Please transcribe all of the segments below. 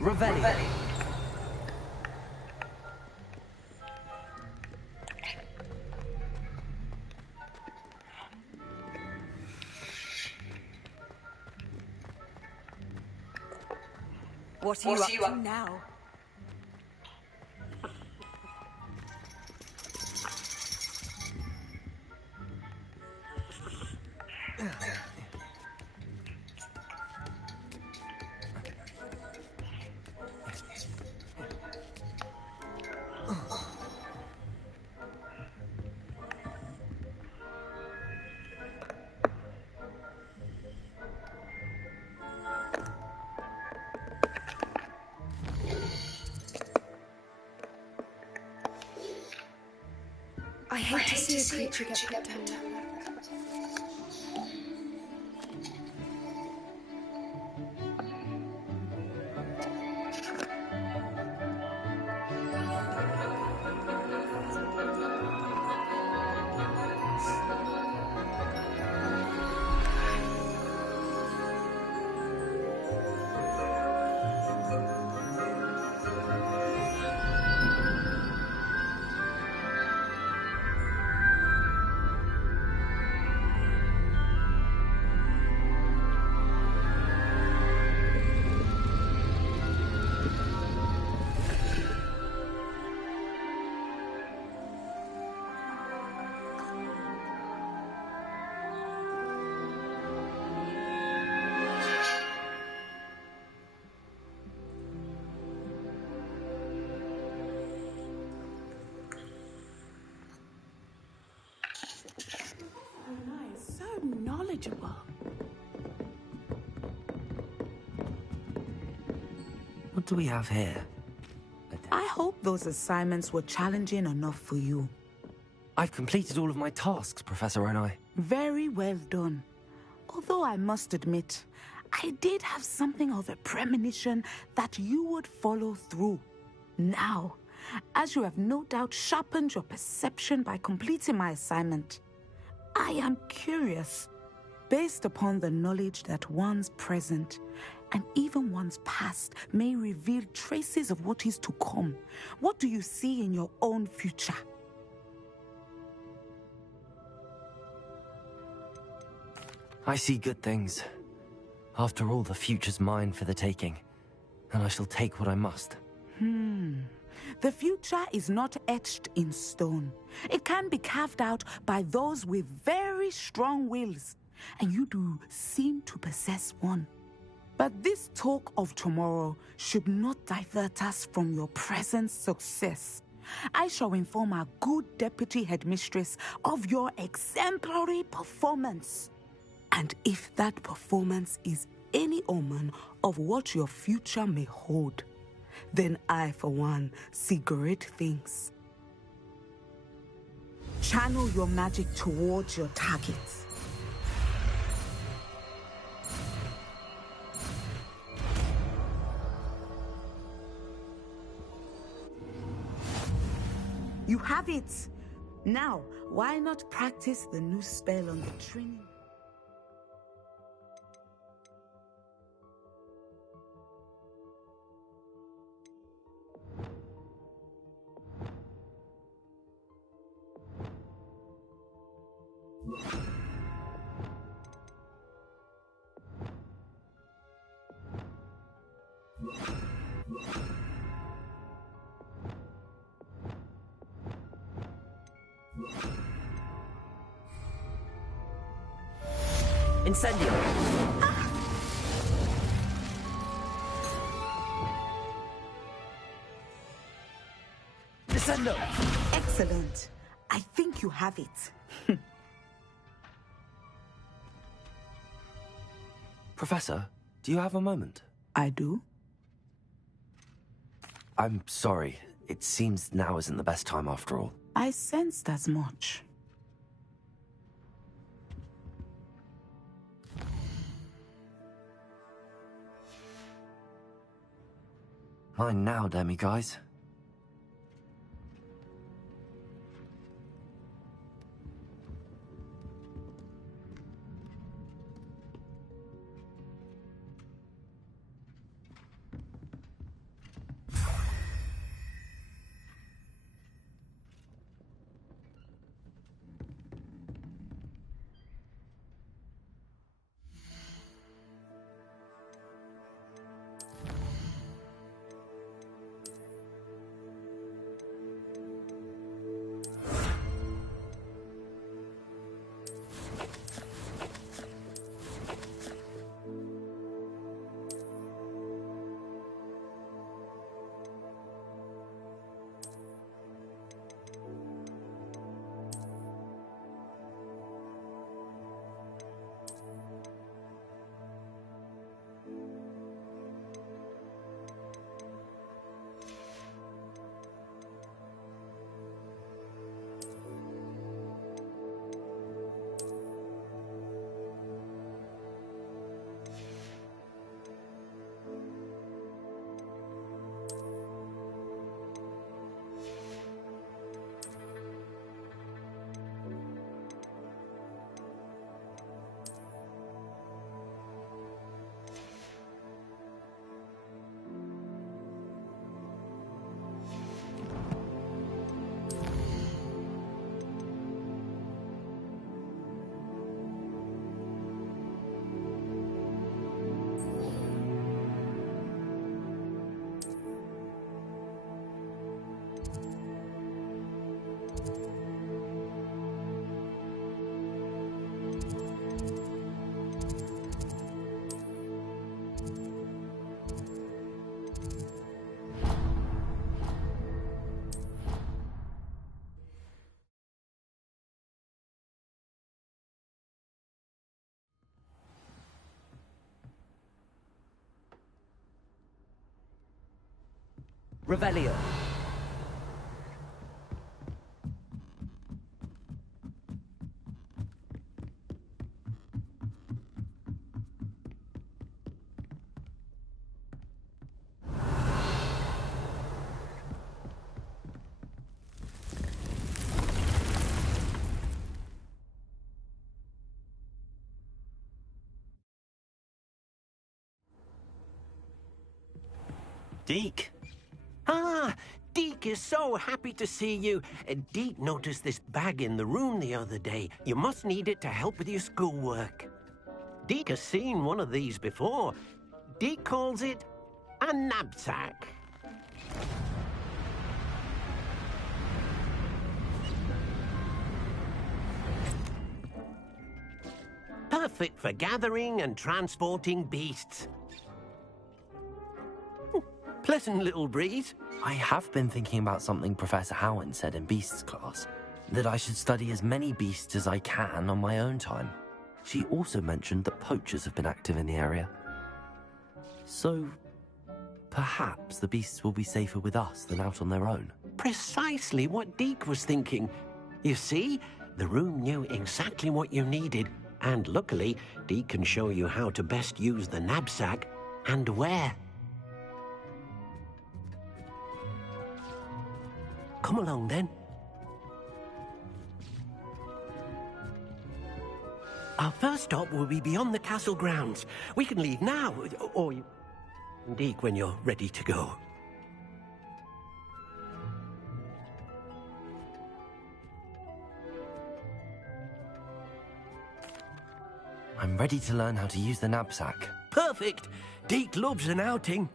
Ready. What are you up to now? I hate to see a creature get put down. Knowledgeable. What do we have here? I hope those assignments were challenging enough for you. I've completed all of my tasks, Professor Onai. Very well done. Although I must admit, I did have something of a premonition that you would follow through. Now, as you have no doubt sharpened your perception by completing my assignment, I am curious. Based upon the knowledge that one's present and even one's past may reveal traces of what is to come, what do you see in your own future? I see good things. After all, the future's mine for the taking, and I shall take what I must. The future is not etched in stone. It can be carved out by those with very strong wills. And you do seem to possess one. But this talk of tomorrow should not divert us from your present success. I shall inform our good deputy headmistress of your exemplary performance. And if that performance is any omen of what your future may hold, then I, for one, see great things. Channel your magic towards your targets. You have it! Now, why not practice the new spell on the training? Incendio! Descendo! Excellent. I think you have it. Professor, do you have a moment? I do? I'm sorry. It seems now isn't the best time after all. I sensed as much. Mine now, Demi guys. Revelio. Deke. Ah, Deke is so happy to see you. Deke noticed this bag in the room the other day. You must need it to help with your schoolwork. Deke has seen one of these before. Deke calls it a knapsack. Perfect for gathering and transporting beasts. Pleasant little breeze. I have been thinking about something Professor Howard said in Beasts class, that I should study as many beasts as I can on my own time. She also mentioned that poachers have been active in the area. So, perhaps the beasts will be safer with us than out on their own. Precisely what Deke was thinking. You see, the room knew exactly what you needed, and luckily, Deke can show you how to best use the knapsack and where. Come along, then. Our first stop will be beyond the castle grounds. We can leave now, or Deke, when you're ready to go. I'm ready to learn how to use the knapsack. Perfect! Deke loves an outing.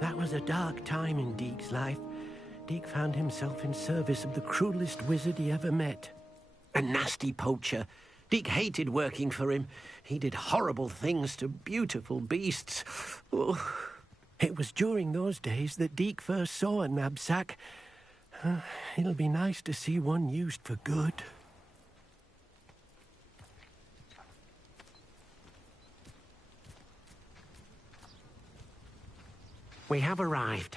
That was a dark time in Deke's life. Deke found himself in service of the cruelest wizard he ever met. A nasty poacher. Deke hated working for him. He did horrible things to beautiful beasts. Oh. It was during those days that Deke first saw a knapsack. It'll be nice to see one used for good. We have arrived.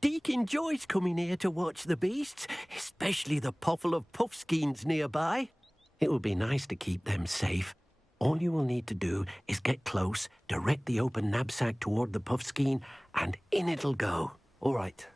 Deke enjoys coming here to watch the beasts, especially the potful of puffskeins nearby. It will be nice to keep them safe. All you will need to do is get close, direct the open knapsack toward the puffskein, and in it'll go. All right.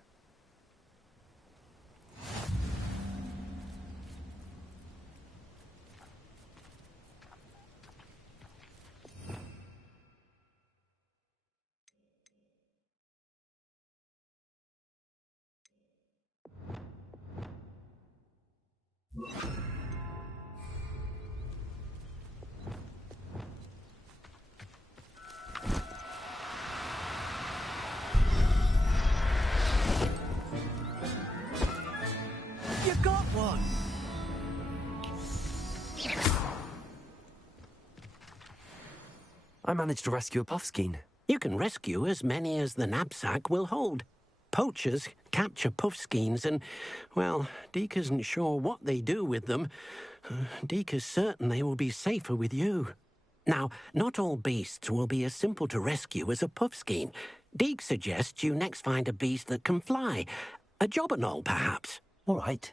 You got one! I managed to rescue a puffskein. You can rescue as many as the knapsack will hold. Poachers capture puffskeins and, well, Deke isn't sure what they do with them. Deke is certain they will be safer with you. Now, not all beasts will be as simple to rescue as a puffskein. Deke suggests you next find a beast that can fly. A jobberknoll, perhaps. All right.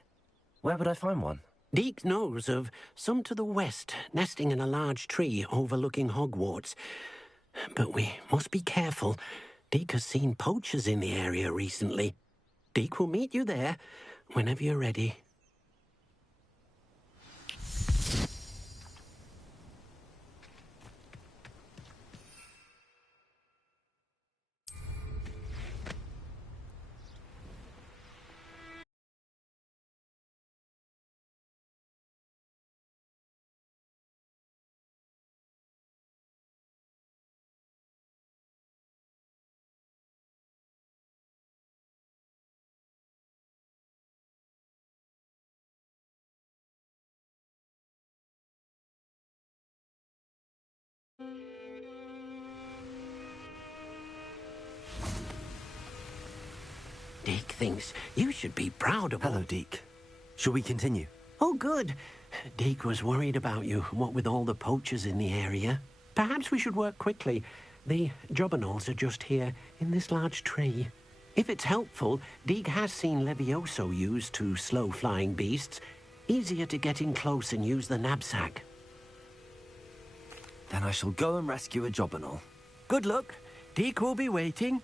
Where would I find one? Deke knows of some to the west, nesting in a large tree overlooking Hogwarts. But we must be careful. Deke has seen poachers in the area recently. Deke will meet you there whenever you're ready. Deke thinks you should be proud of Hello, Deke. Shall we continue? Oh, good. Deke was worried about you, what with all the poachers in the area. Perhaps we should work quickly. The jobberknolls are just here, in this large tree. If it's helpful, Deke has seen Levioso used to slow flying beasts. Easier to get in close and use the knapsack. Then I shall go and rescue a jobberknoll. Good luck. Deke will be waiting.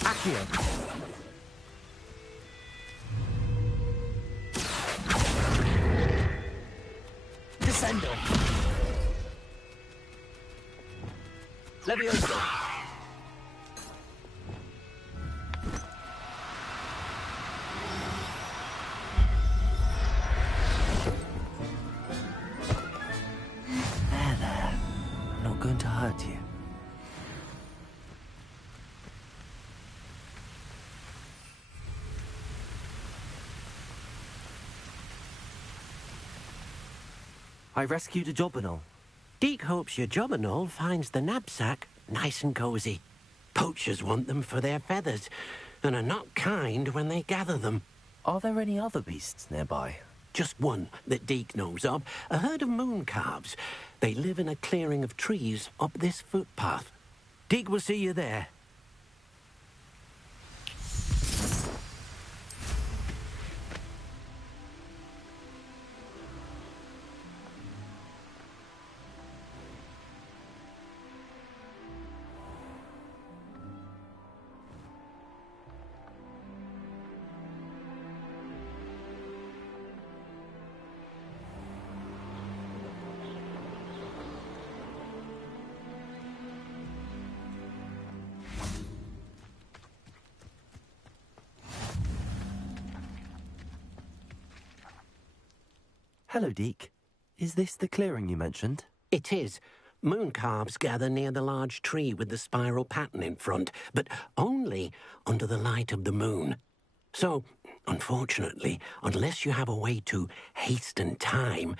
Accio. Descendo. Levioso. There. I'm not going to hurt you. I rescued a jobberknoll. Deke hopes your jobberknoll finds the knapsack nice and cozy. Poachers want them for their feathers and are not kind when they gather them. Are there any other beasts nearby? Just one that Deke knows of, a herd of mooncalves. They live in a clearing of trees up this footpath. Deke will see you there. Hello, Deke. Is this the clearing you mentioned? It is. Moon calves gather near the large tree with the spiral pattern in front, but only under the light of the moon. So, unfortunately, unless you have a way to hasten time,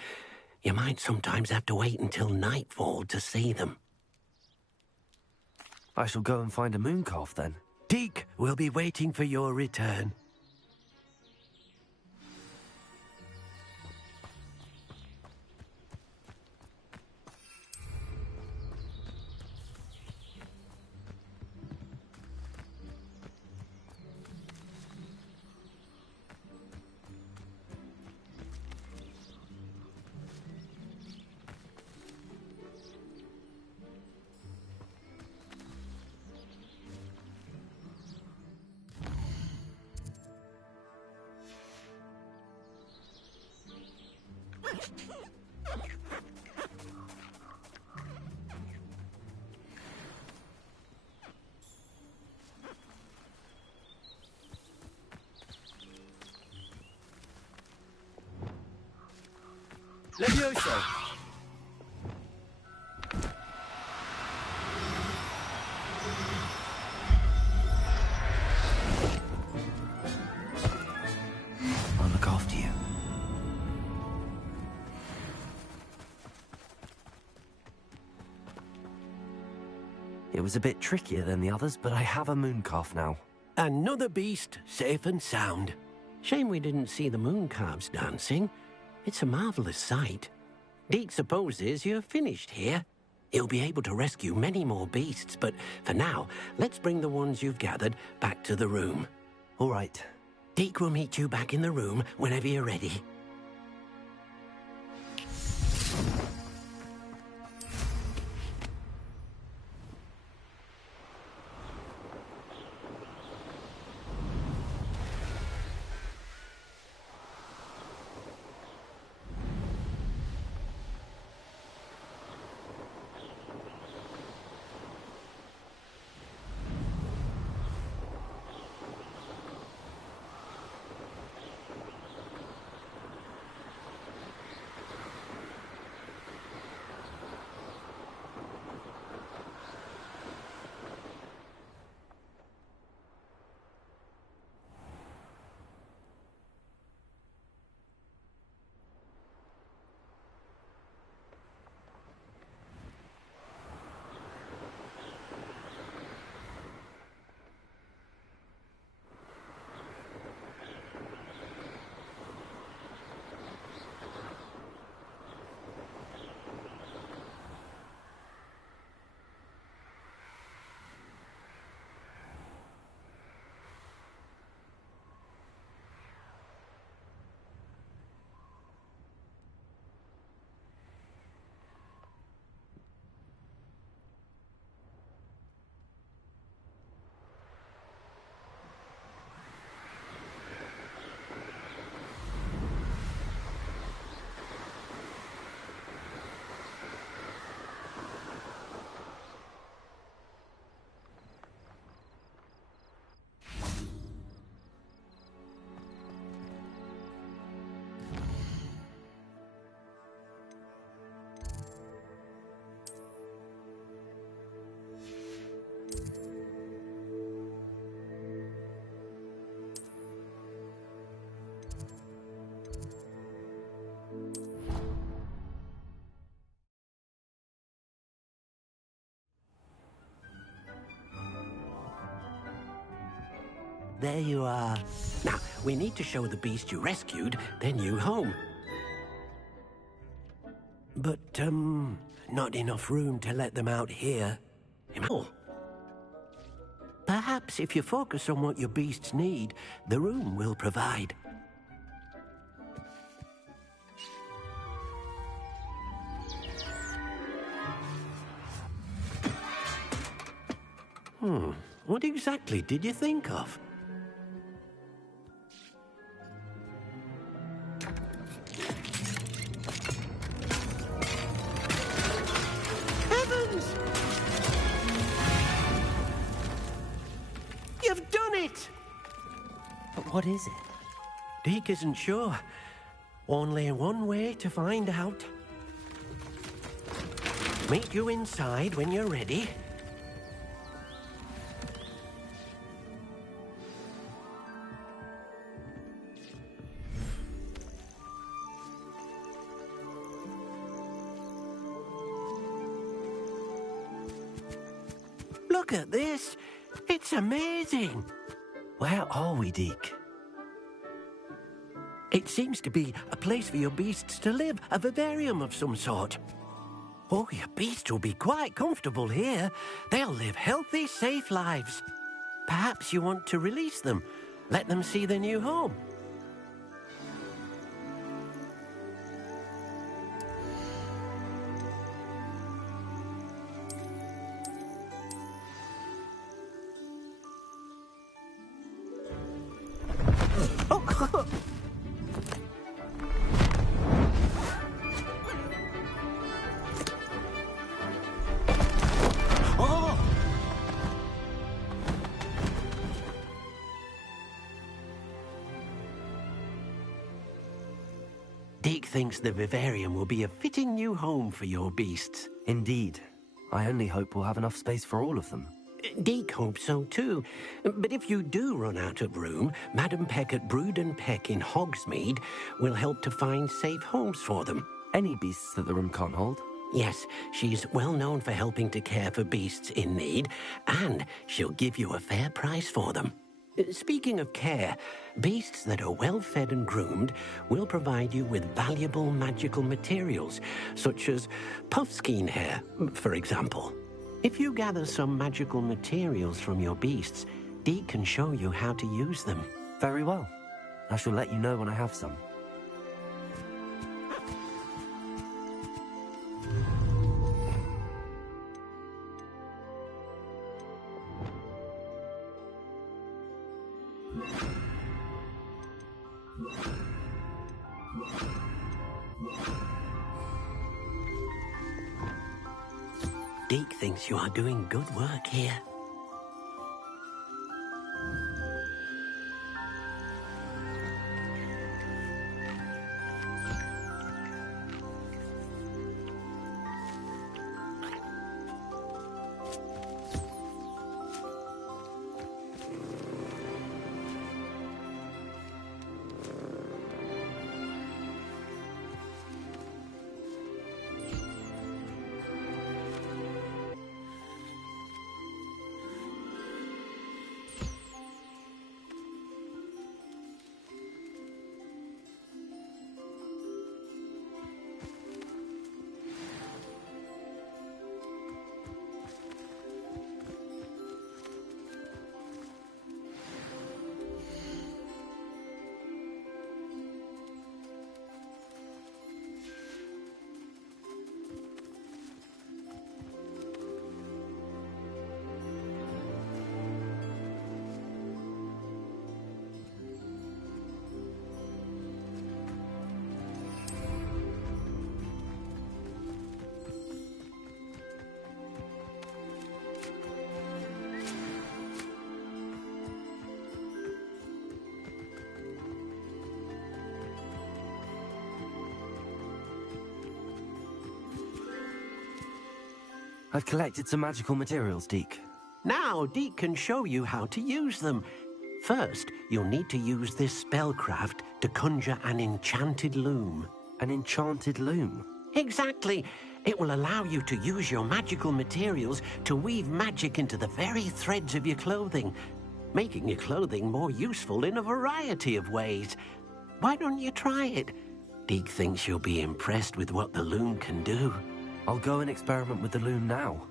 you might sometimes have to wait until nightfall to see them. I shall go and find a moon calf then. Deke will be waiting for your return. Levioso! I'll look after you. It was a bit trickier than the others, but I have a moon calf now. Another beast, safe and sound. Shame we didn't see the moon calves dancing. It's a marvelous sight. Deke supposes you're finished here. He'll be able to rescue many more beasts, but for now, let's bring the ones you've gathered back to the room. All right. Deke will meet you back in the room whenever you're ready. There you are. Now, we need to show the beast you rescued their new home. But, not enough room to let them out here. Oh. Perhaps if you focus on what your beasts need, the room will provide. What exactly did you think of? Heavens! You've done it! But what is it? Deke isn't sure. Only one way to find out. Meet you inside when you're ready. Look at this. It's amazing. Where are we, Deke? It seems to be a place for your beasts to live, a vivarium of some sort. Oh, your beasts will be quite comfortable here. They'll live healthy, safe lives. Perhaps you want to release them, let them see their new home. Deke thinks the vivarium will be a fitting new home for your beasts. Indeed. I only hope we'll have enough space for all of them. Deke hopes so too. But if you do run out of room, Madam Peck at Brood and Peck in Hogsmeade will help to find safe homes for them. Any beasts that the room can't hold? Yes, she's well known for helping to care for beasts in need, and she'll give you a fair price for them. Speaking of care, beasts that are well fed and groomed will provide you with valuable magical materials, such as puffskein hair, for example. If you gather some magical materials from your beasts, Deke can show you how to use them. Very well. I shall let you know when I have some. Deke thinks you are doing good work here. I've collected some magical materials, Deke. Now Deke can show you how to use them. First, you'll need to use this spellcraft to conjure an enchanted loom. An enchanted loom? Exactly. It will allow you to use your magical materials to weave magic into the very threads of your clothing, making your clothing more useful in a variety of ways. Why don't you try it? Deke thinks you'll be impressed with what the loom can do. I'll go and experiment with the loom now.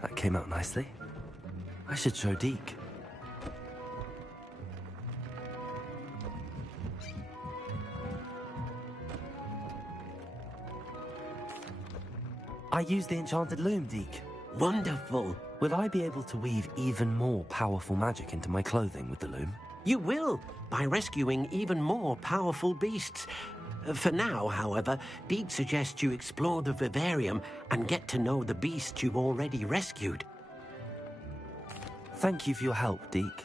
That came out nicely. I should show Deke. I used the enchanted loom, Deke. Wonderful. Will I be able to weave even more powerful magic into my clothing with the loom? You will, by rescuing even more powerful beasts. For now, however, Deke suggests you explore the vivarium and get to know the beasts you've already rescued. Thank you for your help, Deke.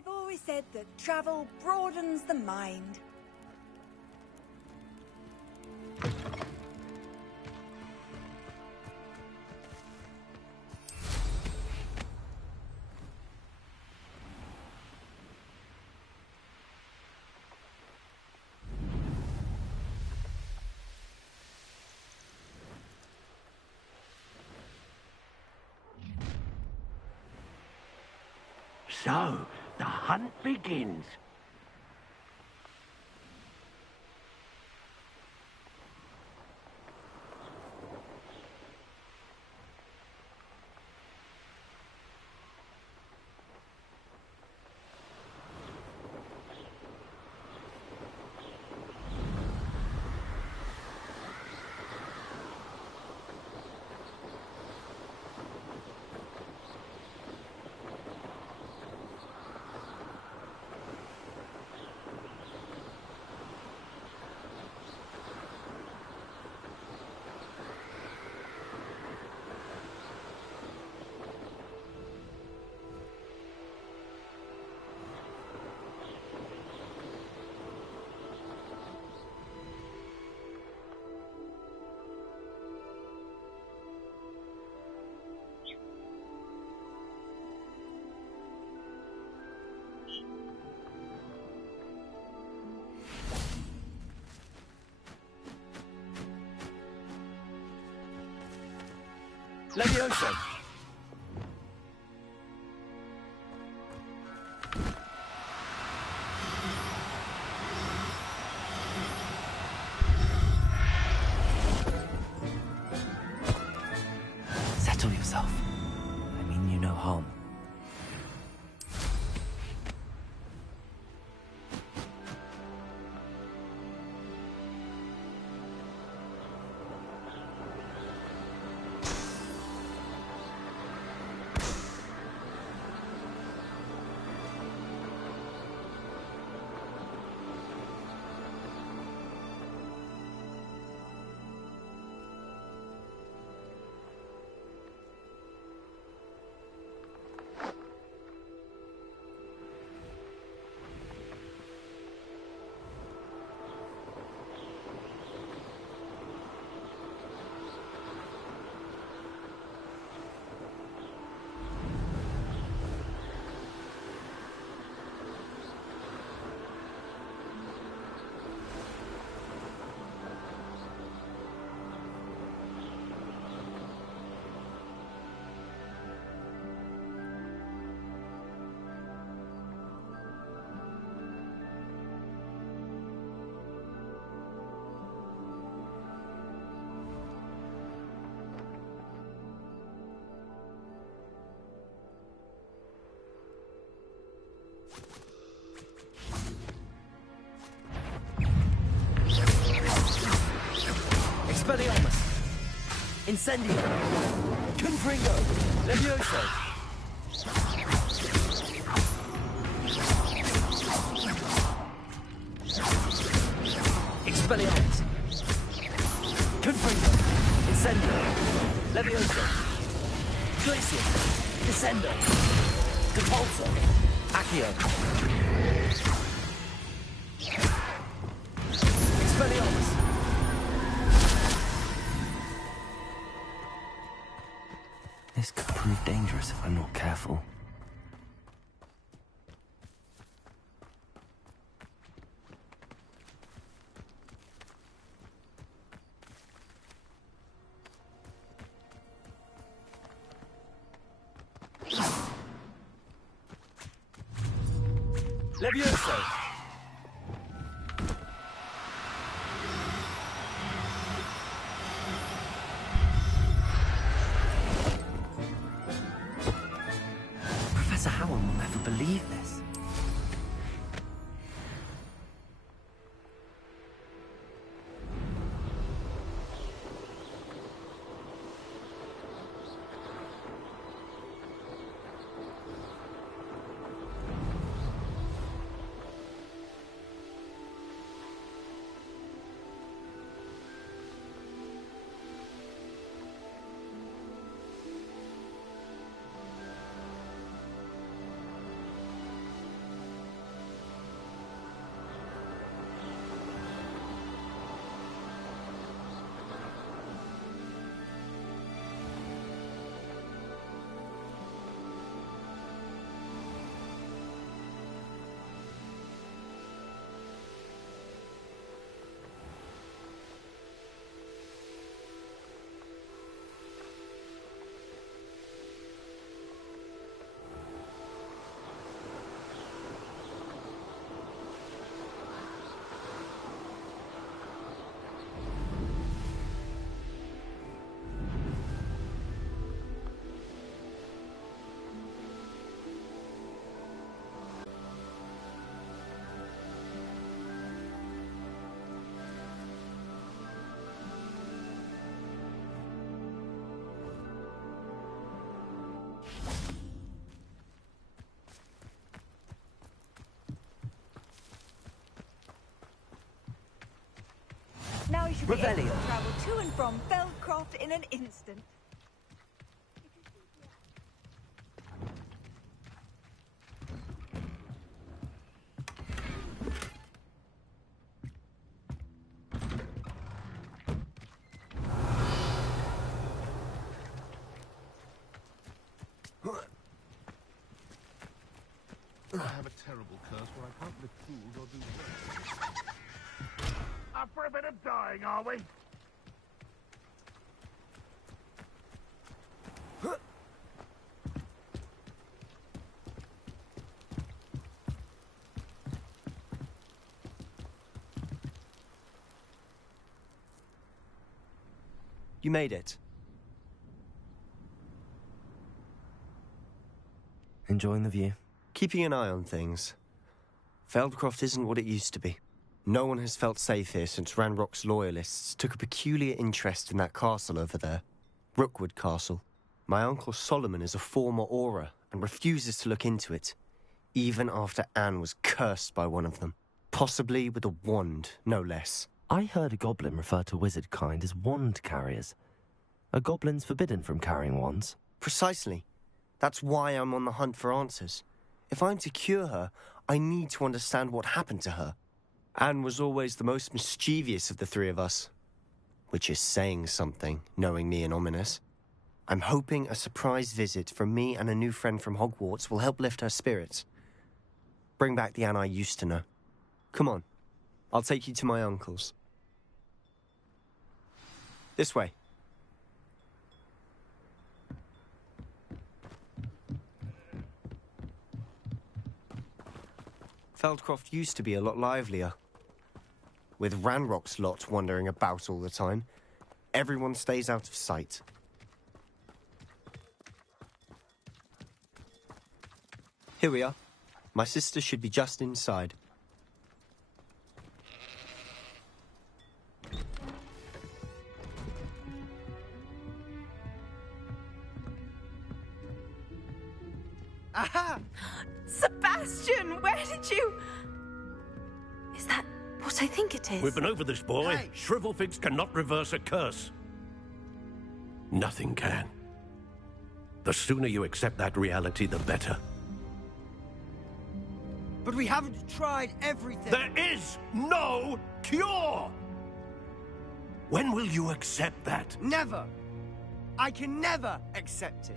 I've always said that travel broadens the mind. So, the hunt begins. Levioso. Settle yourself. I mean you no harm. Expelliarmus! Incendio! Confringo! Levioso! Expelliarmus! Confringo! Incendio! Levioso! Glacius! Descendo! Depulso! Accio! Expelliarmus! This could prove dangerous if I'm not careful. Levioso! Professor Howell will never believe this. Now you should be able Revelio. to travel to and from Feldcroft in an instant. I have a terrible curse where I can't lift fools or do work. Up for a bit of dying, are we? You made it. Enjoying the view? Keeping an eye on things. Feldcroft isn't what it used to be. No one has felt safe here since Ranrock's loyalists took a peculiar interest in that castle over there. Rookwood Castle. My uncle Solomon is a former Auror and refuses to look into it, even after Anne was cursed by one of them. Possibly with a wand, no less. I heard a goblin refer to wizard kind as wand carriers. Are goblins forbidden from carrying wands? Precisely. That's why I'm on the hunt for answers. If I'm to cure her, I need to understand what happened to her. Anne was always the most mischievous of the three of us. Which is saying something, knowing me and Ominous. I'm hoping a surprise visit from me and a new friend from Hogwarts will help lift her spirits. Bring back the Anne I used to know. Come on. I'll take you to my uncle's. This way. Feldcroft used to be a lot livelier. With Ranrock's lot wandering about all the time, everyone stays out of sight. Here we are. My sister should be just inside. Aha! Sebastian, where did you... Is that what I think it is? We've been over this, boy. Hey. Shrivelfigs cannot reverse a curse. Nothing can. The sooner you accept that reality, the better. But we haven't tried everything. There is no cure! When will you accept that? Never! I can never accept it.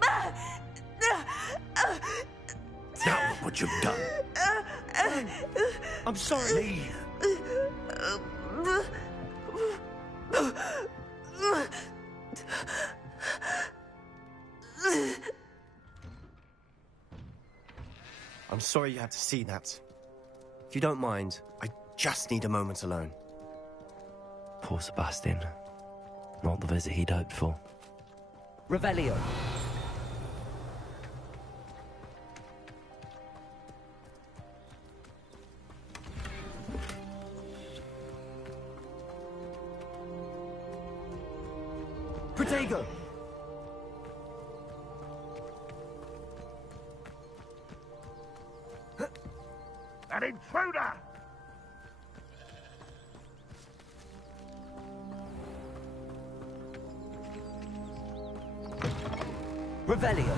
Now look what you've done. I'm sorry. Leave. I'm sorry you had to see that. If you don't mind, I just need a moment alone. Poor Sebastian. Not the visit he'd hoped for. Revelio. Protego! An intruder! Revelio.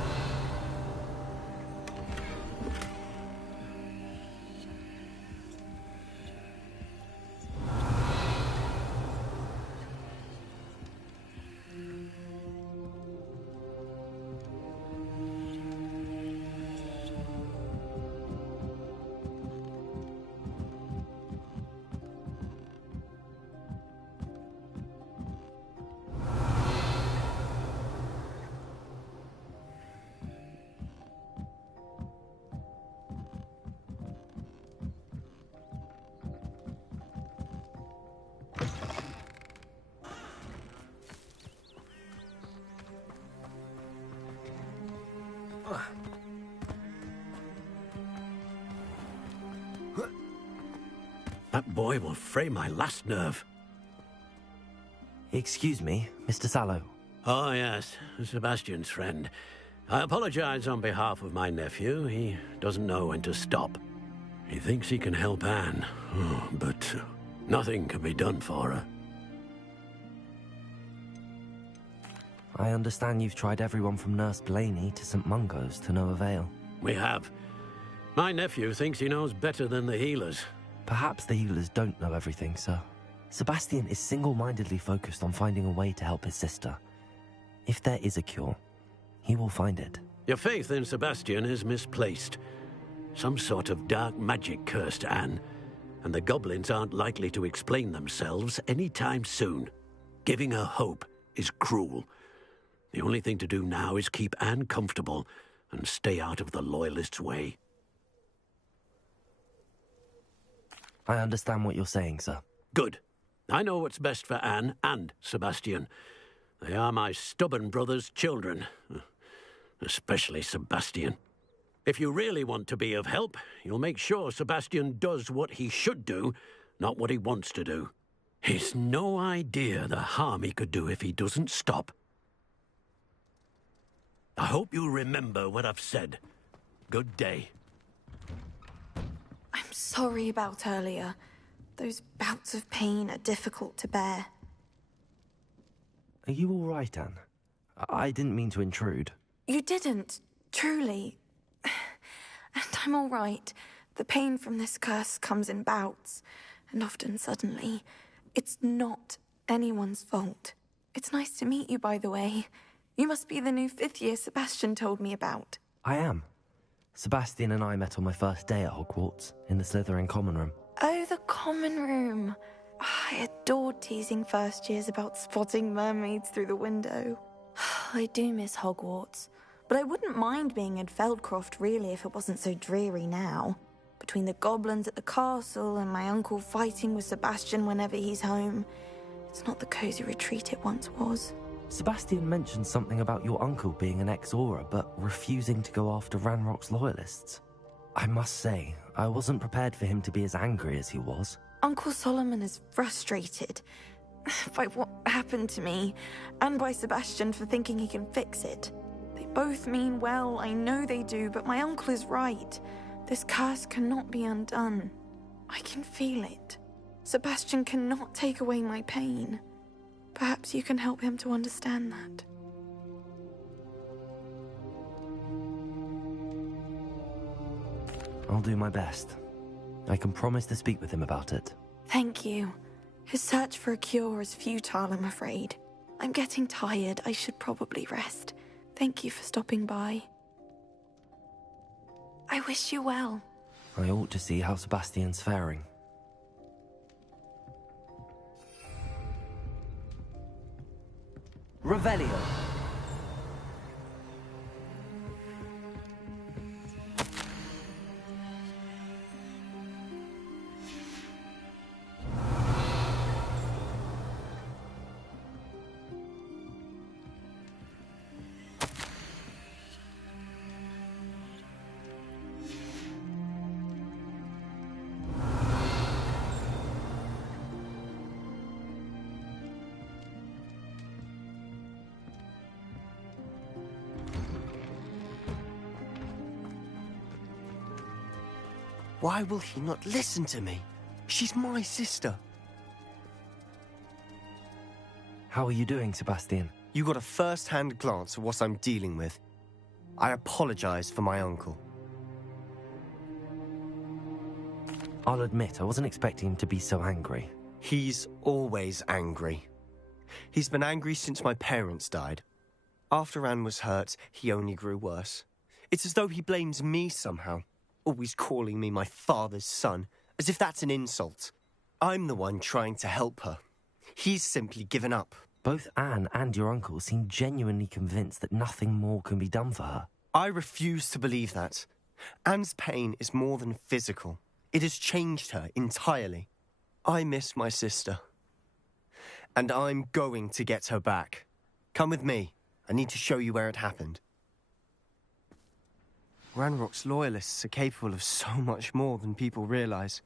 That boy will fray my last nerve. Excuse me, Mr. Sallow. Oh, yes, Sebastian's friend. I apologize on behalf of my nephew. He doesn't know when to stop. He thinks he can help Anne, but nothing can be done for her. I understand you've tried everyone from Nurse Blaney to St. Mungo's to no avail. We have. My nephew thinks he knows better than the healers. Perhaps the healers don't know everything, sir. Sebastian is single-mindedly focused on finding a way to help his sister. If there is a cure, he will find it. Your faith in Sebastian is misplaced. Some sort of dark magic cursed Anne, and the goblins aren't likely to explain themselves anytime soon. Giving her hope is cruel. The only thing to do now is keep Anne comfortable and stay out of the Loyalists' way. I understand what you're saying, sir. Good. I know what's best for Anne and Sebastian. They are my stubborn brother's children, especially Sebastian. If you really want to be of help, you'll make sure Sebastian does what he should do, not what he wants to do. He's no idea the harm he could do if he doesn't stop. I hope you remember what I've said. Good day. I'm sorry about earlier. Those bouts of pain are difficult to bear. Are you all right, Anne? I didn't mean to intrude. You didn't, truly. And I'm all right. The pain from this curse comes in bouts, and often suddenly. It's not anyone's fault. It's nice to meet you, by the way. You must be the new 5th year Sebastian told me about. I am. Sebastian and I met on my first day at Hogwarts, in the Slytherin common room. Oh, the common room. I adored teasing first years about spotting mermaids through the window. I do miss Hogwarts, but I wouldn't mind being in Feldcroft really if it wasn't so dreary now. Between the goblins at the castle and my uncle fighting with Sebastian whenever he's home, it's not the cozy retreat it once was. Sebastian mentioned something about your uncle being an ex-Auror, but refusing to go after Ranrock's loyalists. I must say, I wasn't prepared for him to be as angry as he was. Uncle Solomon is frustrated by what happened to me, and by Sebastian for thinking he can fix it. They both mean well, I know they do, but my uncle is right. This curse cannot be undone. I can feel it. Sebastian cannot take away my pain. Perhaps you can help him to understand that. I'll do my best. I can promise to speak with him about it. Thank you. His search for a cure is futile, I'm afraid. I'm getting tired. I should probably rest. Thank you for stopping by. I wish you well. I ought to see how Sebastian's faring. Revelio. Why will he not listen to me? She's my sister. How are you doing, Sebastian? You got a first-hand glance at what I'm dealing with. I apologize for my uncle. I'll admit, I wasn't expecting him to be so angry. He's always angry. He's been angry since my parents died. After Anne was hurt, he only grew worse. It's as though he blames me somehow. Always calling me my father's son, as if that's an insult. I'm the one trying to help her. He's simply given up. Both Anne and your uncle seem genuinely convinced that nothing more can be done for her. I refuse to believe that. Anne's pain is more than physical. It has changed her entirely. I miss my sister. And I'm going to get her back. Come with me. I need to show you where it happened. Ranrock's loyalists are capable of so much more than people realize.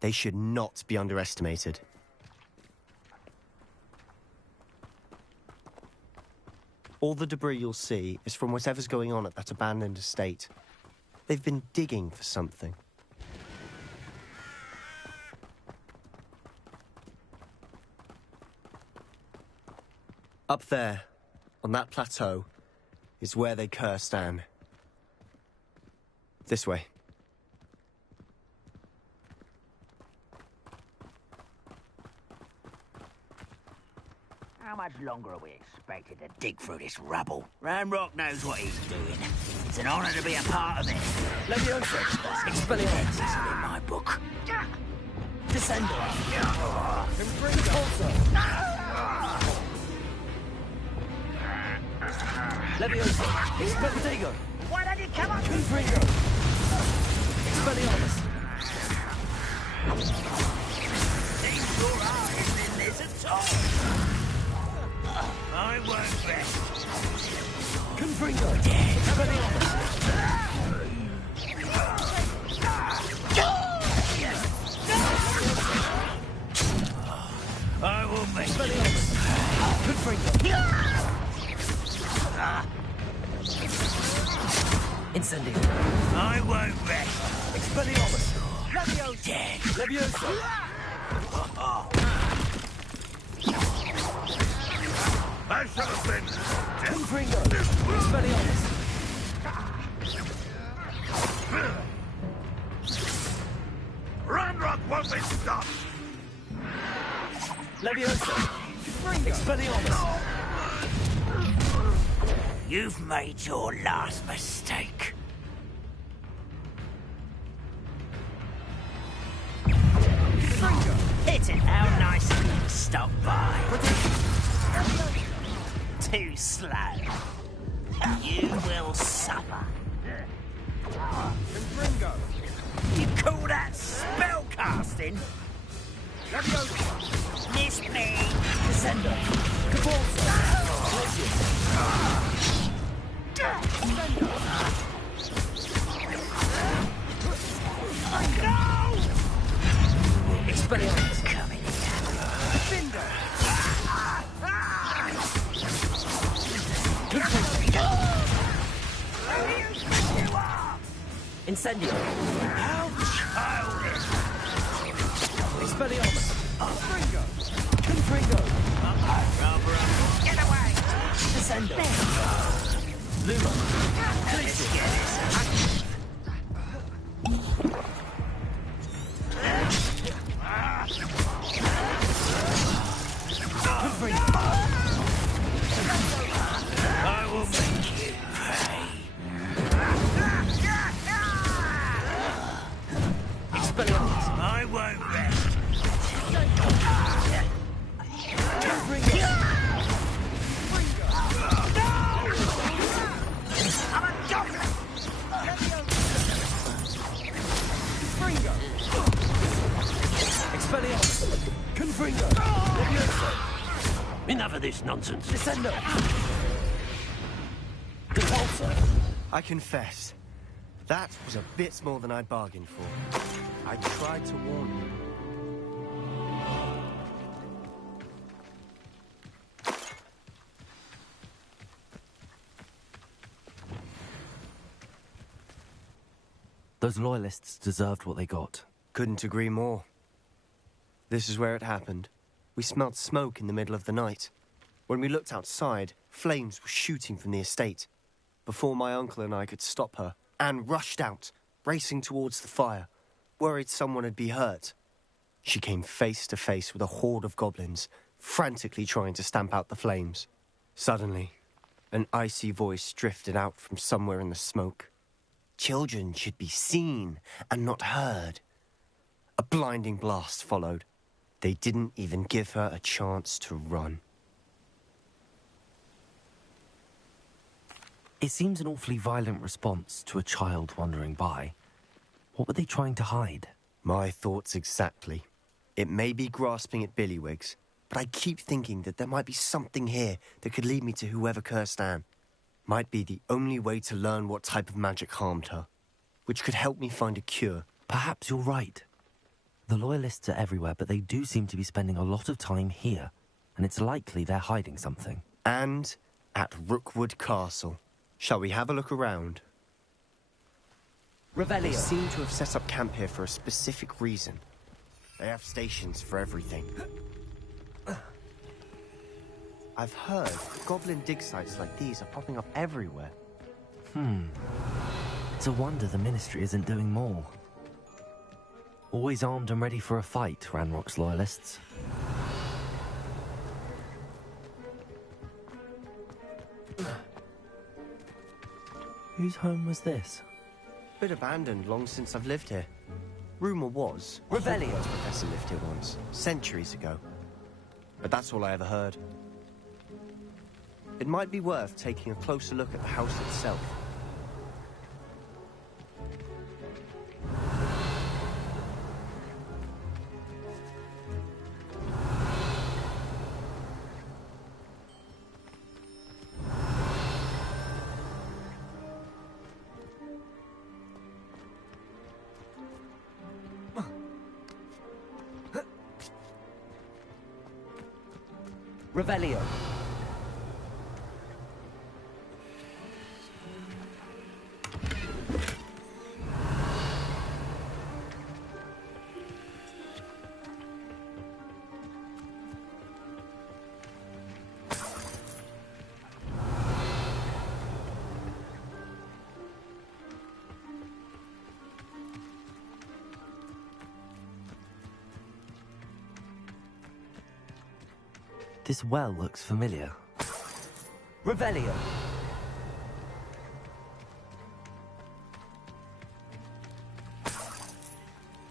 They should not be underestimated. All the debris you'll see is from whatever's going on at that abandoned estate. They've been digging for something. Up there, on that plateau, is where they cursed Anne. This way. How much longer are we expected to dig through this rubble? Ranrock knows what he's doing. It's an honor to be a part of it. Leviosa. Expelliarmus. It's in my book. Descendo. Also. Leviosa. Expelliarmus. Why don't you come on? Confringo. Expelliarmus. Seems your eye isn't in this at all. I won't rest. Confringo. I will make you. Incendio. I won't rest. Expelliarmus. Dead. Leviosa. I shall have been. Confringo. Expelliarmus. Ranrock won't be stopped. Leviosa. Expelliarmus. You've made your last mistake. Hit it how nice of you to stop by. Too slow. You will suffer. You call that spell casting? Miss me. Descendo. No! Expelliarmus. Coming Incendio. How childish! Expelliarmus. Confringo. Get away! Descendo. Luma. Let's get this. I will make you pay. Expelliarmus. I won't rest. Confringo. I'm a doctor! Expelliarmus. Confringo. Leviosa. Enough of this nonsense. Descendo. Repulsor. I confess, that was a bit more than I'd bargained for. I tried to warn you. Those loyalists deserved what they got. Couldn't agree more. This is where it happened. We smelled smoke in the middle of the night. When we looked outside, flames were shooting from the estate. Before my uncle and I could stop her, Anne rushed out, racing towards the fire, worried someone had been hurt. She came face to face with a horde of goblins, frantically trying to stamp out the flames. Suddenly, an icy voice drifted out from somewhere in the smoke. Children should be seen and not heard. A blinding blast followed. They didn't even give her a chance to run. It seems an awfully violent response to a child wandering by. What were they trying to hide? My thoughts exactly. It may be grasping at billywhigs, but I keep thinking that there might be something here that could lead me to whoever cursed Anne. Might be the only way to learn what type of magic harmed her, which could help me find a cure. Perhaps you're right. The loyalists are everywhere, but they do seem to be spending a lot of time here, and it's likely they're hiding something. And at Rookwood Castle. Shall we have a look around? They Revelio. seem to have set up camp here for a specific reason. They have stations for everything. I've heard goblin dig sites like these are popping up everywhere. It's a wonder the Ministry isn't doing more. Always armed and ready for a fight, Ranrock's loyalists. Whose home was this? Bit abandoned long since I've lived here. Rumour was Revelio. Hogwarts professor lived here once, centuries ago. But that's all I ever heard. It might be worth taking a closer look at the house itself. Revelio. This well looks familiar. Revelio.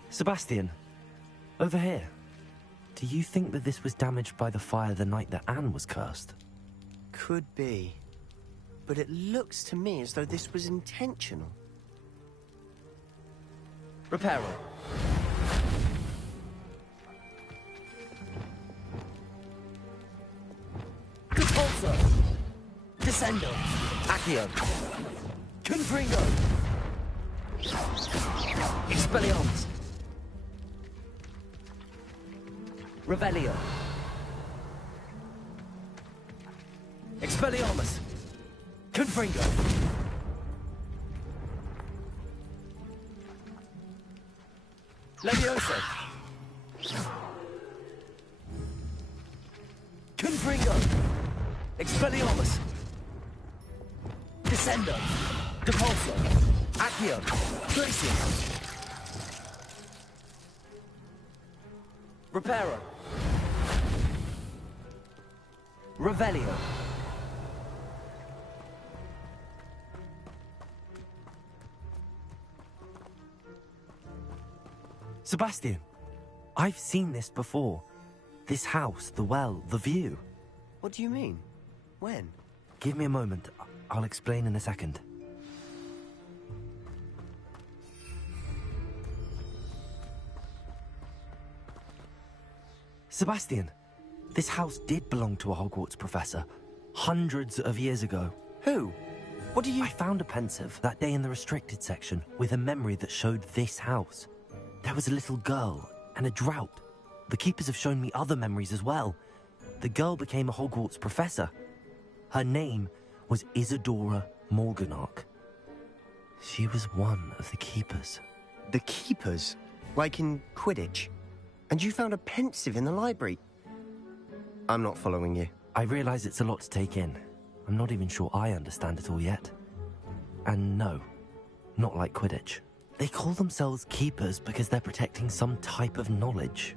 Sebastian, over here. Do you think that this was damaged by the fire the night that Anne was cursed? Could be. But it looks to me as though this was intentional. Reparo. Repulsor. Descendo. Accio. Confringo. Expelliarmus. Revelio. Expelliarmus. Confringo. Levioso. Confringo. Expelliarmus. Descendo. Depulso. Accio. Glacium. Reparo. Revelio. Sebastian, I've seen this before. This house, the well, the view. What do you mean? When? Give me a moment. I'll explain in a second. Sebastian, this house did belong to a Hogwarts professor hundreds of years ago. Who? What do you... I found a pensive that day in the restricted section with a memory that showed this house. There was a little girl and a drought. The keepers have shown me other memories as well. The girl became a Hogwarts professor. Her name was Isadora Morganach. She was one of the keepers. The keepers? Like in Quidditch? And you found a pensive in the library? I'm not following you. I realize it's a lot to take in. I'm not even sure I understand it all yet. And no, not like Quidditch. They call themselves keepers because they're protecting some type of knowledge.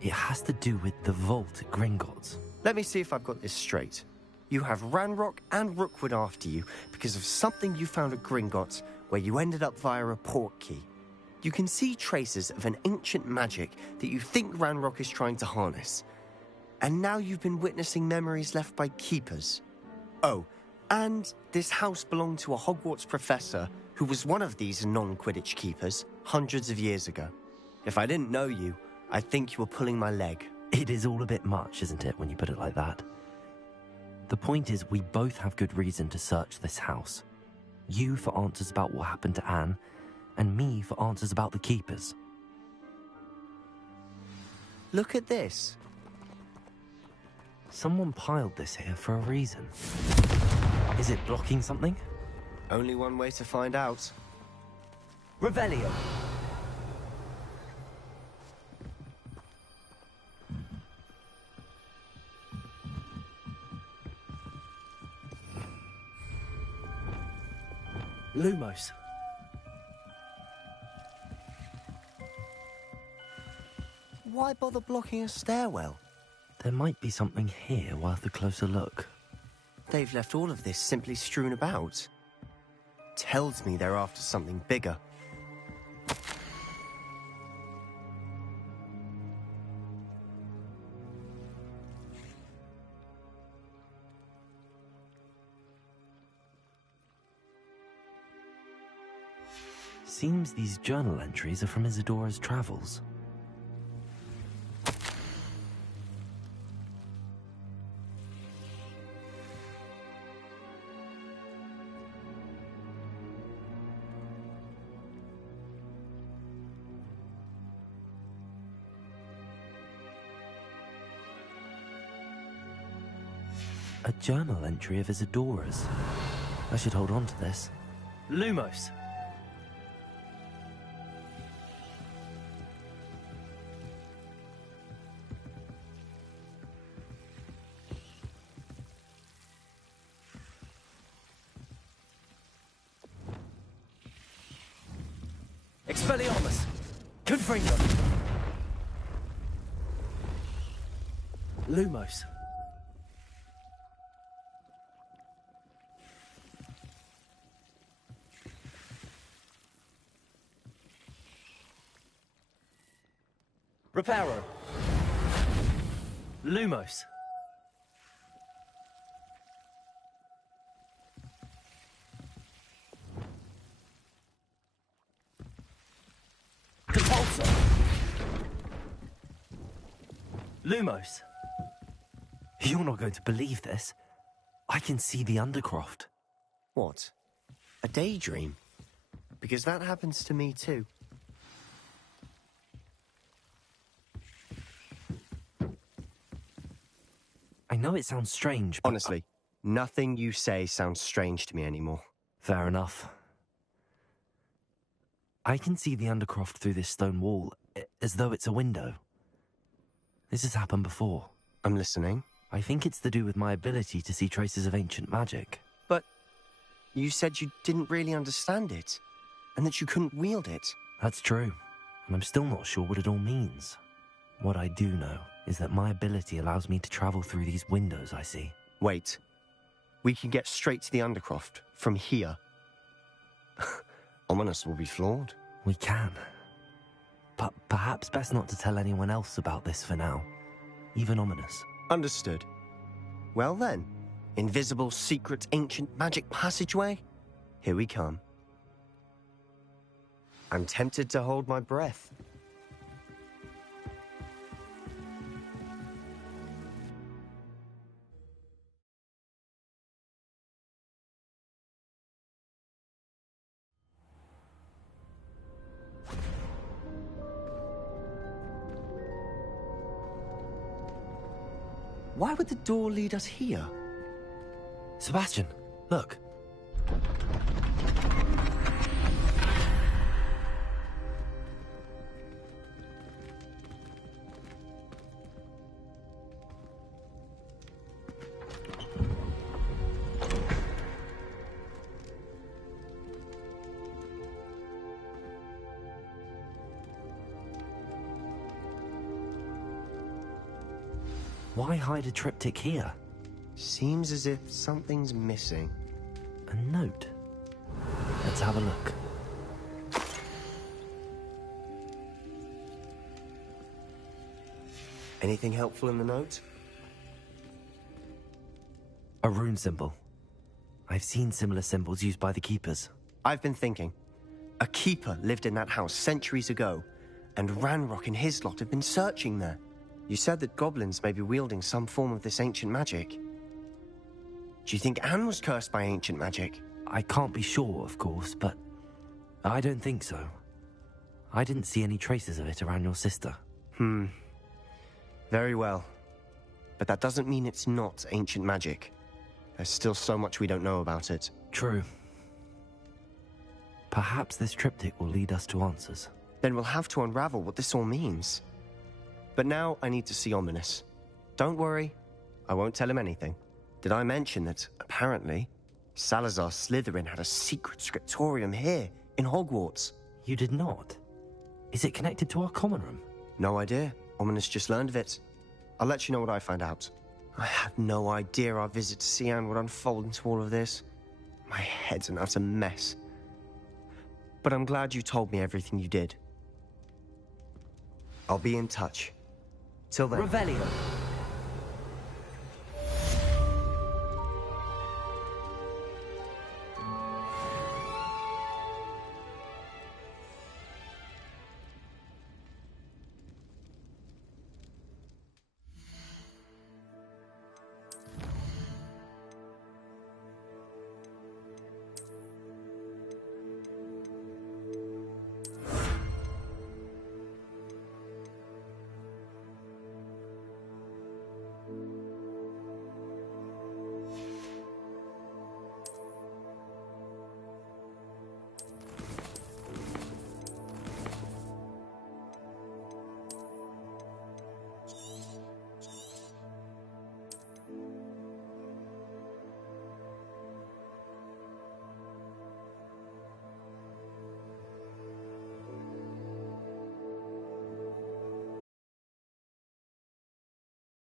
It has to do with the vault at Gringotts. Let me see if I've got this straight. You have Ranrock and Rookwood after you because of something you found at Gringotts where you ended up via a port key. You can see traces of an ancient magic that you think Ranrock is trying to harness. And now you've been witnessing memories left by keepers. Oh, and this house belonged to a Hogwarts professor who was one of these non-Quidditch keepers hundreds of years ago. If I didn't know you, I'd think you were pulling my leg. It is all a bit much, isn't it, when you put it like that? The point is, we both have good reason to search this house. You for answers about what happened to Anne, and me for answers about the keepers. Look at this. Someone piled this here for a reason. Is it blocking something? Only one way to find out. Revelio. Lumos. Why bother blocking a stairwell? There might be something here worth a closer look. They've left all of this simply strewn about. Tells me they're after something bigger. Seems these journal entries are from Isadora's travels. A journal entry of Isadora's. I should hold on to this. Lumos. Expelliarmus. Confringo. Lumos. Reparo. Lumos. Compulsor. Lumos. You're not going to believe this. I can see the Undercroft. What? A daydream? Because that happens to me too. I know it sounds strange, but... Honestly, nothing you say sounds strange to me anymore. Fair enough. I can see the Undercroft through this stone wall, as though it's a window. This has happened before. I'm listening. I think it's to do with my ability to see traces of ancient magic. But you said you didn't really understand it, and that you couldn't wield it. That's true, and I'm still not sure what it all means. What I do know is that my ability allows me to travel through these windows I see. Wait. We can get straight to the Undercroft from here. Ominous will be flawed. We can. But perhaps best not to tell anyone else about this for now. Even Ominous. Understood. Well then, invisible, secret, ancient magic passageway? Here we come. I'm tempted to hold my breath. Why would the door lead us here? Sebastian, look. Why hide a triptych here? Seems as if something's missing. A note. Let's have a look. Anything helpful in the note? A rune symbol. I've seen similar symbols used by the keepers. I've been thinking. A keeper lived in that house centuries ago, and Ranrock and his lot have been searching there. You said that goblins may be wielding some form of this ancient magic. Do you think Anne was cursed by ancient magic? I can't be sure, of course, but I don't think so. I didn't see any traces of it around your sister. Very well. But that doesn't mean it's not ancient magic. There's still so much we don't know about it. True. Perhaps this triptych will lead us to answers. Then we'll have to unravel what this all means. But now I need to see Ominous. Don't worry, I won't tell him anything. Did I mention that, apparently, Salazar Slytherin had a secret scriptorium here, in Hogwarts? You did not? Is it connected to our common room? No idea. Ominous just learned of it. I'll let you know what I find out. I had no idea our visit to Cian would unfold into all of this. My head's an utter mess. But I'm glad you told me everything you did. I'll be in touch. Till then. Revelio.